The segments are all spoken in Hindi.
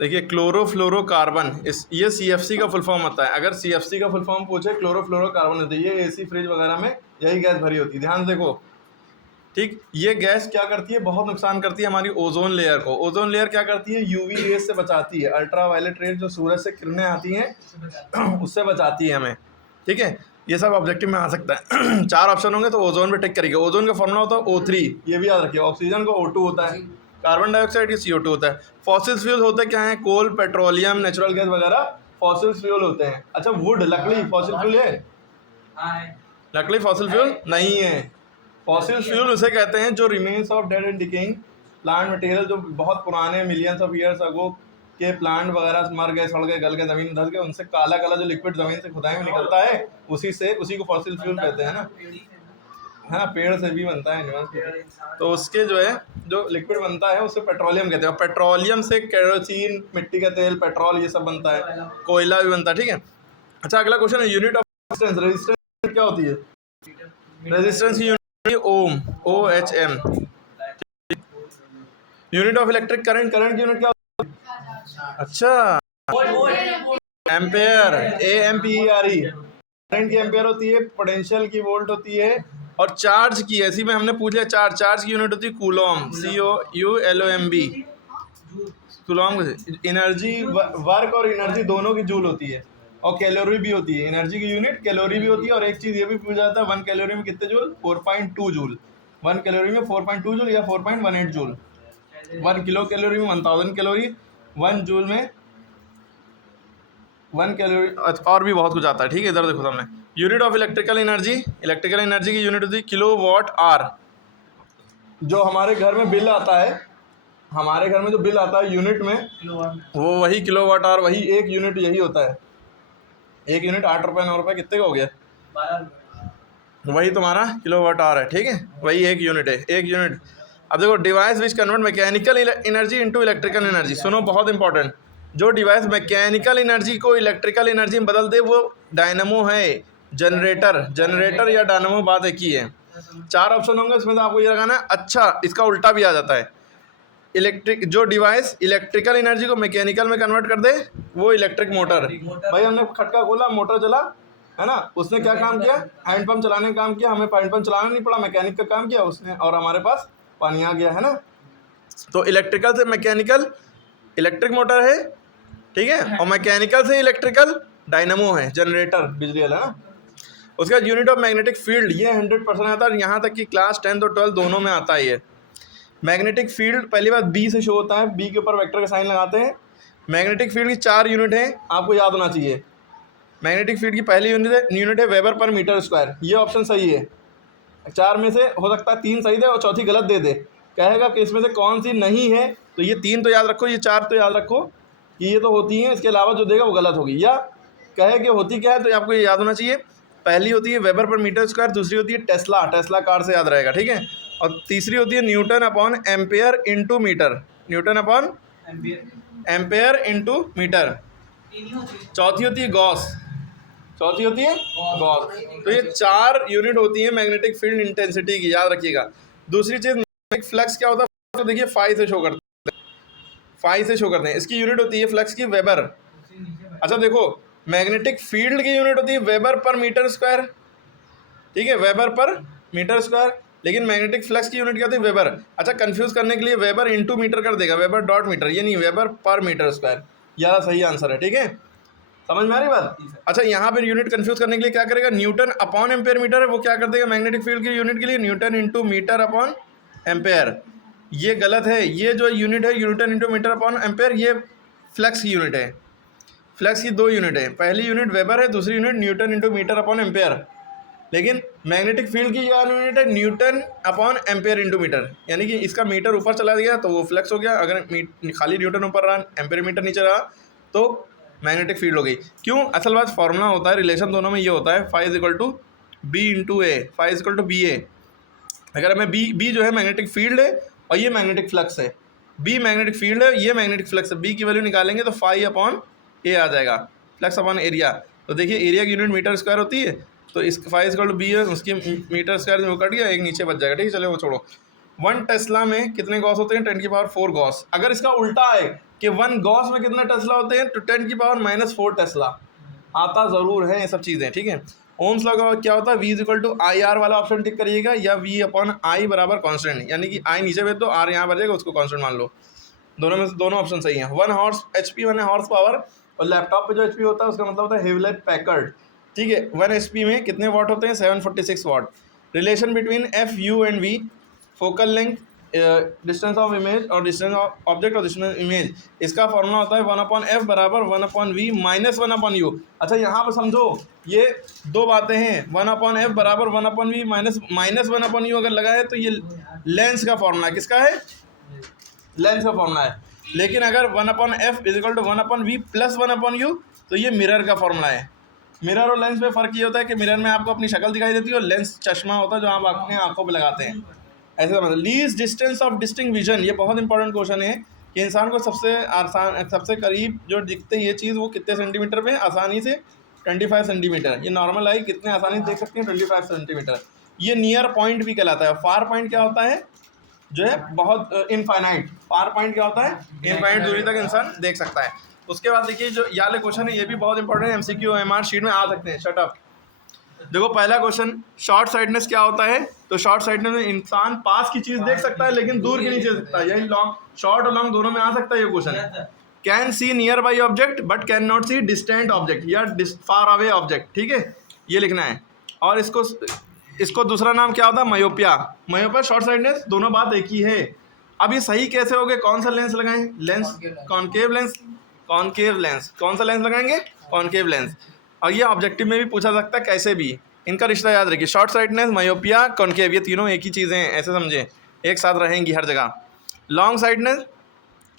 देखिए क्लोरोफ्लोरोकार्बन, इस ये सीएफसी का फुल फॉर्म होता है। अगर सीएफसी का फुल फॉर्म पूछे क्लोरोफ्लोरोकार्बन होती है, ये एसी फ्रिज वगैरह में यही गैस भरी होती है। ध्यान से देखो, ठीक, ये गैस क्या करती है, बहुत नुकसान करती है हमारी ओजोन लेयर को। ओजोन लेयर क्या करती है, यूवी रेज से बचाती है, अल्ट्रा वायलेट रेज जो सूरज से किरणें आती हैं उससे बचाती है हमें, ठीक है। ये सब ऑब्जेक्टिव में आ सकता है। 4 ऑप्शन होंगे तो ओजोन पे टिक करेंगे। ओजोन का फॉर्मूला होता है O3, ये भी याद रखिए। ऑक्सीजन को O2 होता है, कार्बन डाइऑक्साइड की CO2 होता है। फॉसिल फ्यूल होते क्या है, कोल, पेट्रोलियम, नेचुरल गैस वगैरह फॉसिल फ्यूल होते हैं। अच्छा, वुड, लकड़ी फॉसिल फ्यूल है? लकड़ी फॉसिल फ्यूल नहीं है। फॉसिल फ्यूल उसे कहते हैं जो remains of dead and decaying plant material, जो बहुत पुराने मिलियंस ऑफ ईयर्स अगो के प्लांट वगैरह मर गए, सड़ गए, गल गए, जमीन धस गए, उनसे काला काला जो लिक्विड जमीन से खुदाई में निकलता है, उसी को फॉसिल फ्यूल कहते हैं ना। हाँ, पेड़ से भी बनता है एनिमल्स, तो उसके जो है जो लिक्विड बनता है उसे पेट्रोलियम कहते हैं। और पेट्रोलियम से केरोसिन, मिट्टी का तेल, पेट्रोल, ये सब बनता है, कोयला भी बनता है, ठीक है। अच्छा, अगला क्वेश्चन है यूनिट ऑफ रेजिस्टेंस। रेजिस्टेंस क्या होती है? रेजिस्टेंस की unit Om, OHM। Unit of electric current, current की यूनिट क्या होती है? अच्छा, एम्पेयर, AMPERE। करंट की एम्पेयर होती है, पोटेंशियल की वोल्ट होती है, और चार्ज की, ऐसी में हमने पूछ लिया चार्ज की यूनिट होती है Coulomb, COULOMB। Coulomb energy, work और एनर्जी दोनों की जूल होती है, और कैलोरी भी होती है। एनर्जी की यूनिट कैलोरी भी होती है, और एक चीज़ ये भी पूछा जाता है, 1 कैलोरी में कितने जूल? 4.2 जूल। 1 कैलोरी में 4.2 जूल या 4.18 जूल। 1 किलो कैलोरी में 1000 कैलोरी, 1 जूल में 1 कैलोरी, और भी बहुत कुछ आता है, ठीक है। इधर देखो सामने, unit of electrical energy. Electrical energy की यूनिट होती है किलो वाट आवर। जो हमारे घर में बिल आता है, हमारे घर में जो बिल आता है यूनिट में, वो वही किलो वाट आवर, वही एक यूनिट यही होता है। एक यूनिट 8 रुपये 9 रुपये कितने का हो गया? 12। वही तुम्हारा किलो वाट आवर है, ठीक है, वही एक यूनिट है, एक यूनिट। अब देखो, device which convert mechanical energy into electrical energy. सुनो, बहुत इंपॉर्टेंट। जो डिवाइस मैकेनिकल एनर्जी को इलेक्ट्रिकल एनर्जी में बदल दे वो डायनमो है, जनरेटर या डायनमो, बात एक ही है। 4 ऑप्शन होंगे, उसमें से आपको ये लगाना है। अच्छा, इसका उल्टा भी आ जाता है। जो डिवाइस इलेक्ट्रिकल एनर्जी को मैकेनिकल में कन्वर्ट कर दे वो इलेक्ट्रिक मोटर। भाई, हमने खटका खोला, मोटर चला, है ना, उसने क्या काम किया? हैंड पंप चलाने का काम किया। हमें हैंड पंप चलाना नहीं पड़ा, मैकेनिक का काम किया उसने, और हमारे पास पानी आ गया, है ना। तो इलेक्ट्रिकल से मैकेनिकल इलेक्ट्रिक मोटर है, ठीक है, और मैकेनिकल से इलेक्ट्रिकल डायनमो है, जनरेटर, बिजली वाला, है ना। उसका यूनिट ऑफ मैग्नेटिक फील्ड, ये 100% आता है, यहाँ तक कि क्लास 10 और 12 दोनों में आता है ये। मैग्नेटिक फील्ड, पहली बात B से शो होता है, B के ऊपर वेक्टर का साइन लगाते हैं। मैग्नेटिक फील्ड की 4 यूनिट हैं, आपको याद होना चाहिए। मैग्नेटिक फील्ड की पहली यूनिट है वेबर पर मीटर स्क्वायर, ये ऑप्शन सही है। 4 में से हो सकता है 3 सही दे और चौथी गलत दे दे, कहेगा कि इसमें से कौन सी नहीं है, तो ये 3 तो याद रखो, ये 4 तो याद रखो कि ये तो होती हैं, इसके अलावा जो देगा वो गलत होगी। या कहे कि होती क्या है, तो आपको ये याद होना चाहिए। पहली होती है वेबर पर मीटर स्क्वायर, दूसरी होती है टेस्ला कार से याद रहेगा, ठीक है, और तीसरी होती है newton upon ampere into metre, newton upon ampere into metre. चौथी होती है गॉस, चौथी होती है गॉस। तो ये 4 यूनिट होती है मैग्नेटिक फील्ड इंटेंसिटी की, याद रखिएगा। दूसरी चीज़, मैग्नेटिक फ्लक्स क्या होता है, तो देखिए फाई से शो करते हैं, फाई से शो करते हैं। इसकी यूनिट होती है फ्लक्स की वेबर। अच्छा देखो, मैग्नेटिक फील्ड की यूनिट होती है वेबर पर मीटर स्क्वायर, ठीक है, वेबर पर मीटर स्क्वायर, लेकिन मैग्नेटिक फ्लक्स की यूनिट क्या होती है? वेबर। अच्छा, कंफ्यूज करने के लिए वेबर इंटू मीटर कर देगा, वेबर डॉट मीटर, ये नहीं, वेबर पर मीटर स्क्वायर, यह सही आंसर है, ठीक है, समझ में आ रही बात। अच्छा, यहाँ पर यूनिट कंफ्यूज करने के लिए क्या करेगा, न्यूटन अपॉन एम्पेयर मीटर है, वो क्या कर देगा मैग्नेटिक फील्ड की यूनिट के लिए, newton into metre upon ampere. ये गलत है, ये जो यूनिट है newton into metre upon ampere, ये फ्लक्स की यूनिट है। फ्लक्स की 2 यूनिट है, पहली यूनिट वेबर है, दूसरी unit newton into metre upon ampere. लेकिन मैग्नेटिक फील्ड की क्या यूनिट है, newton upon ampere into metre, यानी कि इसका मीटर ऊपर चला गया तो वो फ्लक्स हो गया, अगर खाली न्यूटन ऊपर रहा, एम्पेयर मीटर नीचे रहा, तो मैग्नेटिक फील्ड हो गई। क्यों? असल बात फॉर्मूला होता है, रिलेशन दोनों में ये होता है, phi is equal to B into A, phi is equal to B A. अगर हमें बी जो है मैग्नेटिक फील्ड है और ये मैग्नेटिक फ्लक्स है, बी मैग्नेटिक फील्ड है, ये मैग्नेटिक फ्लक्स है, बी की वैल्यू निकालेंगे तो फाई अपॉन ए आ जाएगा, फ्लक्स अपॉन एरिया। तो देखिए एरिया की यूनिट मीटर स्क्वायर होती है, तो इस फाई इक्वल टू बी है, उसकी मीटर स्क्वायर वो कट गया, एक नीचे बच जाएगा, ठीक है, चलो वो छोड़ो। 1 टेस्ला में कितने गॉस होते हैं? 10⁴ गॉस। अगर इसका उल्टा है कि 1 गॉस में कितने टेस्ला होते हैं, तो 10⁻⁻4 टेस्ला आता ज़रूर है ये सब चीज़ें, ठीक है। ओम्स लॉ का क्या होता है? V = IR वाला ऑप्शन टिक करिएगा, या V/I बराबर कॉन्स्टेंट, यानी कि I नीचे भेज दो, R यहाँ पर जाएगा, उसको कॉन्स्टेंट मान लो। दोनों में से दोनों ऑप्शन सही हैं। 1 हॉर्स HP 1 हॉर्स पावर, और लैपटॉप पे जो HP होता है उसका मतलब होता है हेवलेट पैकर्ड, ठीक है। 1 HP में कितने वाट होते हैं? 746 watt. Relation between FU and V, focal length, distance of image और डिस्टेंस ऑफ ऑब्जेक्ट और डिस्टेंस इमेज, इसका फॉर्मूला होता है 1/f बराबर 1/v माइनस 1/u। अच्छा यहाँ पर समझो, ये दो बातें हैं। 1/f बराबर 1/v माइनस 1/u अगर लगा है तो ये लेंस का फॉर्मूला है। किसका है? लेंस का फॉर्मूला है। लेकिन अगर 1/f = 1/v प्लस 1/u, तो ये मिरर का फॉर्मूला है। मिरर और लेंस में फ़र्क ये होता है कि मिरर में आपको अपनी शक्ल दिखाई देती है, और लेंस चश्मा होता है जो आप अपने आंखों पे लगाते हैं। ऐसे मतलब least distance of distinct vision, ये बहुत इंपॉर्टेंट क्वेश्चन है कि इंसान को सबसे आसान, सबसे करीब जो दिखते हैं ये चीज़, वो कितने सेंटीमीटर पे? आसानी से 25 सेंटीमीटर। ये नॉर्मल आई कितने आसानी से देख सकते हैं? 25 सेंटीमीटर। ये नियर पॉइंट भी कहलाता है। फार पॉइंट क्या होता है? जो है बहुत इनफाइनाइट। फार पॉइंट क्या होता है? इनफाइनाइट दूरी तक इंसान देख सकता है। उसके बाद देखिए जो ये वाले क्वेश्चन है, ये भी बहुत इंपॉर्टेंट है, MCQ MR शीट में आ सकते हैं। Shut up. देखो पहला क्वेश्चन, शॉर्ट साइडनेस क्या होता है? तो शॉर्ट साइडनेस में इंसान पास की चीज देख सकता है लेकिन दूर की नहीं देख सकता। यही लॉन्ग, शॉर्ट और लॉन्ग दोनों में आ सकता है ये question. Can see near by object but can not see distant object, या फार अवे ऑब्जेक्ट, ठीक है, ये लिखना है। और इसको दूसरा नाम क्या होता है? मायोपिया। मायोपिया, शॉर्ट साइडनेस, दोनों बात एक ही है। अब ये सही कैसे हो गए? कौन सा लेंस लगाएं? Lens concave lens, concave lens. कौन सा लेंस लगाएंगे? Concave lens. और ये ऑब्जेक्टिव में भी पूछा सकता है, कैसे भी। इनका रिश्ता याद रखिए, शॉर्ट साइडनेस, मायोपिया, कॉनकेव, ये तीनों एक ही चीज़ें हैं, ऐसे समझें, एक साथ रहेंगी हर जगह। लॉन्ग साइडनेस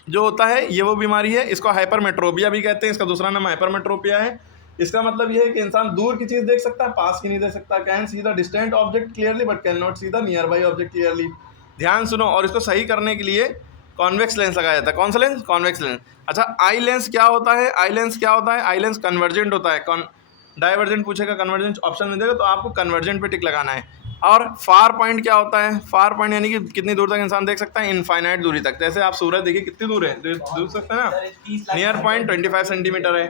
जो होता है ये वो बीमारी है, इसको हाइपरमेट्रोपिया भी कहते हैं, इसका दूसरा नाम हाइपरमेट्रोपिया है। इसका मतलब ये है कि इंसान दूर की चीज़ देख सकता है, पास की नहीं देख सकता। Can see the distant object clearly but can not see the near by object clearly. ध्यान सुनो, और इसको सही करने के लिए कॉन्वेक्स लेंस लगाया जाता है। कौन सा लेंस? Convex lens. अच्छा, आई लेंस क्या होता है? आई लेंस क्या होता है? आई लेंस कन्वर्जेंट होता है। डाइवर्जेंट पूछेगा, कन्वर्जेंट ऑप्शन में देगा, तो आपको कन्वर्जेंट पे टिक लगाना है। और फार पॉइंट क्या होता है? फार पॉइंट यानी कि कितनी दूर तक इंसान देख सकता है? इनफाइनाइट दूरी तक। जैसे आप सूरज देखिए कितनी दूर है, दूर सकते हैं ना। नियर पॉइंट 25 सेंटीमीटर है,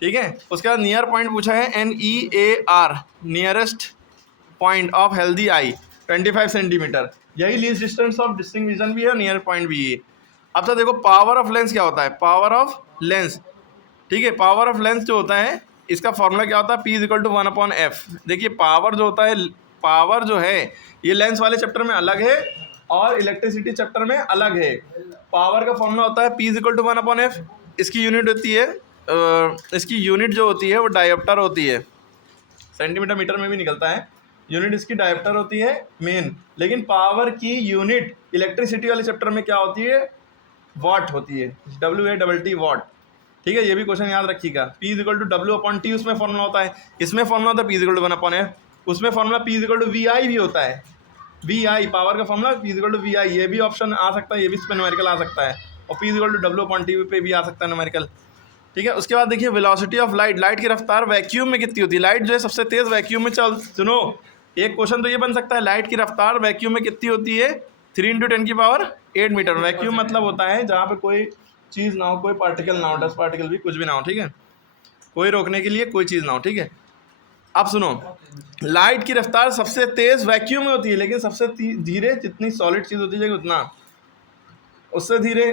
ठीक है। उसके बाद नियर पॉइंट पूछा है, NEAR, nearest point of healthy eye, 25 centimetre. यही least distance of distinct vision भी है, नियर पॉइंट भी है। अब तो देखो पावर ऑफ लेंस क्या होता है? पावर ऑफ लेंस, ठीक है, पावर ऑफ लेंस जो होता है इसका फॉर्मूला क्या होता है? P = 1/f। देखिए पावर जो होता है, पावर जो है ये लेंस वाले चैप्टर में अलग है और इलेक्ट्रिसिटी चैप्टर में अलग है। पावर का फॉर्मूला होता है P = 1/f। इसकी यूनिट होती है, इसकी यूनिट जो होती है वो डायोप्टर होती है, सेंटीमीटर मीटर में भी निकलता है। यूनिट इसकी डायोप्टर होती है मेन, लेकिन पावर की यूनिट इलेक्ट्रिसिटी वाले चैप्टर में क्या होती है? वाट होती है, WATT वाट, ठीक है। ये भी क्वेश्चन याद रखिएगा। P = W/T उसमें फॉर्मूला होता है, इसमें फॉर्मूला होता है P = 1/f। उसमें फॉर्मूला P = VI भी होता है। VI पावर का फॉर्मूला P = VI, ये भी ऑप्शन आ सकता है, ये भी इस पर न्यूमेरिकल आ सकता है। और P = W/T पे भी आ सकता है न्यूमेरिकल, ठीक है। उसके बाद देखिए वेलोसिटी ऑफ लाइट, लाइट की रफ्तार वैक्यूम में कितनी होती है? लाइट जो है सबसे तेज़ वैक्यूम में सुनो, एक क्वेश्चन तो ये बन सकता है, लाइट की रफ्तार वैक्यूम में कितनी होती है? 3 × 10⁸ मीटर। वैक्यूम मतलब होता है जहाँ पे कोई चीज़ ना हो, कोई पार्टिकल ना हो, डस्ट पार्टिकल भी, कुछ भी ना हो, ठीक है, कोई रोकने के लिए कोई चीज़ ना हो, ठीक है। अब सुनो, लाइट की रफ्तार सबसे तेज़ वैक्यूम में होती है, लेकिन सबसे धीरे जितनी सॉलिड चीज़ होती है उतना, उससे धीरे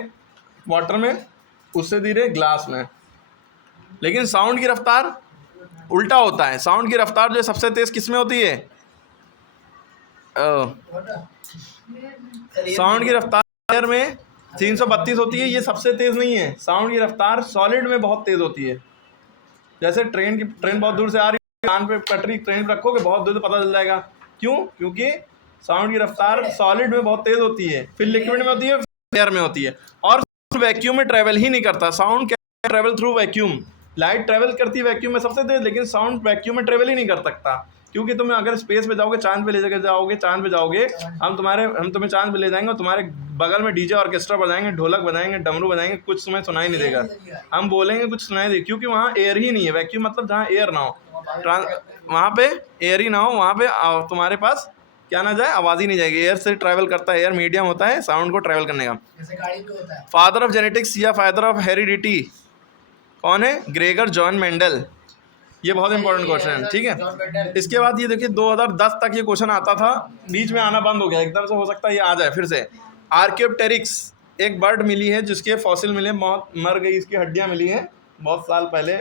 वाटर में, उससे धीरे ग्लास में। लेकिन साउंड की रफ्तार उल्टा होता है। साउंड की रफ्तार जो है सबसे तेज़ किस में होती है? साउंड की रफ्तार एयर में 332 होती है, ये सबसे तेज़ नहीं है। साउंड की रफ्तार सॉलिड में बहुत तेज़ होती है। जैसे ट्रेन बहुत दूर से आ रही है, कान पे पटरी ट्रेन रखोगे बहुत दूर से पता चल जाएगा। क्यों? क्योंकि साउंड की रफ्तार सॉलिड में बहुत तेज़ होती है, फिर लिक्विड में होती है, फिर एयर में होती है। और वैक्यूम में ट्रैवल ही नहीं करता। Sound can travel through vacuum. Light travel करती है वैक्यूम में सबसे तेज़, लेकिन साउंड वैक्यूम में ट्रैवल ही नहीं कर सकता। क्योंकि तुम अगर स्पेस पे जाओगे, चांद पे ले जाओगे, चांद पे जाओगे, हम तुम्हें चांद पे ले जाएंगे और तुम्हारे बगल में डीजे ऑर्केस्ट्रा बजाएंगे, ढोलक बजाएंगे, डमरू बजाएंगे, कुछ तुम्हें सुनाई नहीं देगा। हम बोलेंगे कुछ सुनाई देगा, क्योंकि वहाँ एयर ही नहीं है। वैक्यूम मतलब जहाँ एयर ना हो, वहाँ पे एयर ही ना हो, वहाँ पे तुम्हारे पास क्या ना जाए, आवाज़ ही नहीं जाएगी। एयर से ट्रैवल करता है, एयर मीडियम होता है साउंड को ट्रैवल करने का। जैसे गाड़ी पे होता है। फादर ऑफ जेनेटिक्स या फादर ऑफ हेरिडिटी कौन है? Gregor John Mendel. ये बहुत इंपॉर्टेंट क्वेश्चन है, ठीक है। इसके बाद ये देखिए 2010 तक ये क्वेश्चन आता था, बीच में आना बंद हो गया एकदम से, हो सकता है ये आ जाए फिर से। आर्कियोप्टेरिक्स एक बर्ड मिली है जिसके फॉसिल मिले, मर गई, इसकी हड्डियाँ मिली हैं बहुत साल पहले,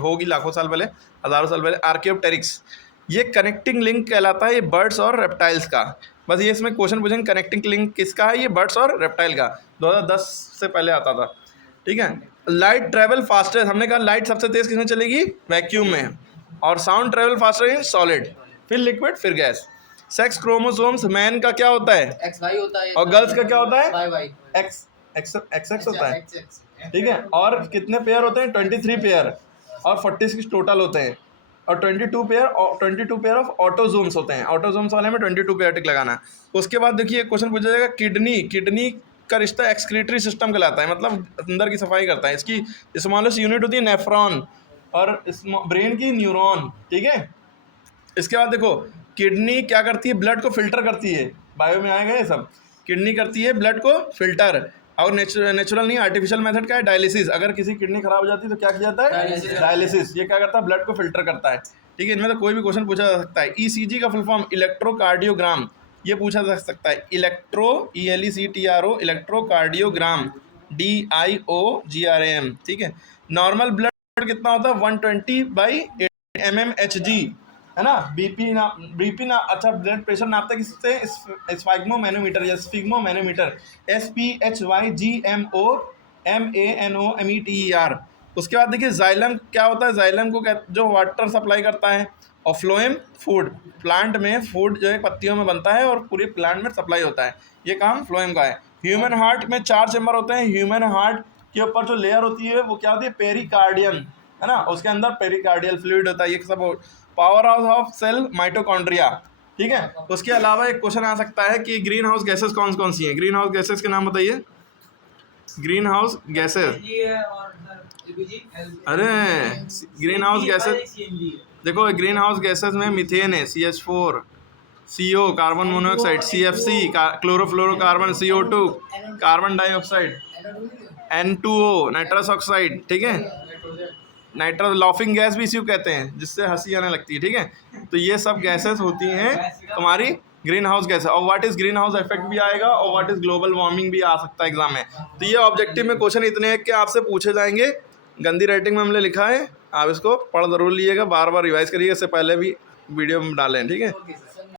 होगी लाखों साल पहले, हज़ारों साल पहले। आर्कियोप्टेरिक्स ये कनेक्टिंग लिंक कहलाता है, ये बर्ड्स और रेप्टाइल्स का। बस ये इसमें क्वेश्चन पूछेंगे कनेक्टिंग लिंक किसका है, ये बर्ड्स और रेप्टाइल का। 2010 से पहले आता था, ठीक है। लाइट ट्रैवल फास्टर, हमने कहा लाइट सबसे तेज़ किसमें चलेगी? वैक्यूम में। और sound travel faster in solid, फिर लिक्विड, फिर गैस। सेक्स क्रोमोसोम्स मैन का क्या होता है? XY होता है। और गर्ल्स का क्या होता है? YY। XX होता है, XX। ठीक है। और कितने पेयर होते हैं? 23 पेयर, और 46 टोटल होते हैं। और 22 पेयर ऑफ ऑटोजोम्स होते हैं। ऑटोजोम्स वाले में 22 पेयर टिक लगाना है। उसके बाद देखिए क्वेश्चन पूछा जाएगा किडनी का रिश्ता एक्सक्रीटरी सिस्टम कहलाता है, मतलब अंदर की सफाई करता है। इसकी स्मॉलेस्ट यूनिट होती है नेफ्रॉन, और ब्रेन की न्यूरॉन, ठीक है। इसके बाद देखो किडनी क्या करती है? ब्लड को फिल्टर करती है, बायो में आएगा ये सब। किडनी करती है ब्लड को फिल्टर, और नेचुरल नहीं, आर्टिफिशियल मेथड का है डायलिसिस। अगर किसी किडनी खराब हो जाती है तो क्या किया जाता है? डायलिसिस। ये क्या करता है? ब्लड को फिल्टर करता है, ठीक है। इनमें तो कोई भी क्वेश्चन पूछा जा सकता है। ECG का फुल फॉर्म इलेक्ट्रोकार्डियोग्राम, ये पूछा जा सकता है। ELECTRO इलेक्ट्रोकार्डियोग्राम, DIOGRAM, ठीक है। नॉर्मल ब्लड कितना होता है? 120/8 mmHg, है ना। बीपी ना, अच्छा ब्लड प्रेशर नापते किससे? स्फिग्मोमैनोमीटर या स्फिग्मोमैनोमीटर, SPHYGMOMANOMETER। उसके बाद देखिए जाइलम क्या होता है? जाइलम को जो वाटर सप्लाई करता है। और फ्लोएम फूड, प्लांट में फूड जो है पत्तियों में बनता है और पूरे प्लांट में सप्लाई होता है, ये काम फ्लोएम का है। ह्यूमन हार्ट में 4 चैम्बर होते हैं। ह्यूमन हार्ट के ऊपर जो लेयर होती है वो क्या होती है? पेरिकार्डियम, है ना। उसके अंदर पेरिकार्डियल फ्लूइड होता है, ये सब। Power house of cell mitochondria, ठीक है। उसके अलावा एक क्वेश्चन आ सकता है कि ग्रीन हाउस गैसेस कौन कौन सी हैं? ग्रीन हाउस गैसेस के नाम बताइए। ग्रीन हाउस गैसेस, अरे ग्रीन हाउस गैसेस देखो, ग्रीन हाउस गैसेस में मीथेन है, CH4, CO carbon monoxide, CFC chlorofluorocarbon, CO2 carbon dioxide, N2O nitrous oxide, ठीक है। नाइट्रस लॉफिंग गैस भी इसी को कहते हैं, जिससे हंसी आने लगती है, ठीक है। तो ये सब गैसेस होती हैं तुम्हारी ग्रीन हाउस गैस। और what is green house effect भी आएगा, और व्हाट इज़ ग्लोबल वार्मिंग भी आ सकता है एग्जाम में। तो ये ऑब्जेक्टिव में क्वेश्चन इतने हैं कि आपसे पूछे जाएंगे। गंदी राइटिंग में हमने लिखा है, आप इसको पढ़ जरूर लीजिएगा, बार बार रिवाइज करिएगा, इससे पहले भी वीडियो में डालें, ठीक है।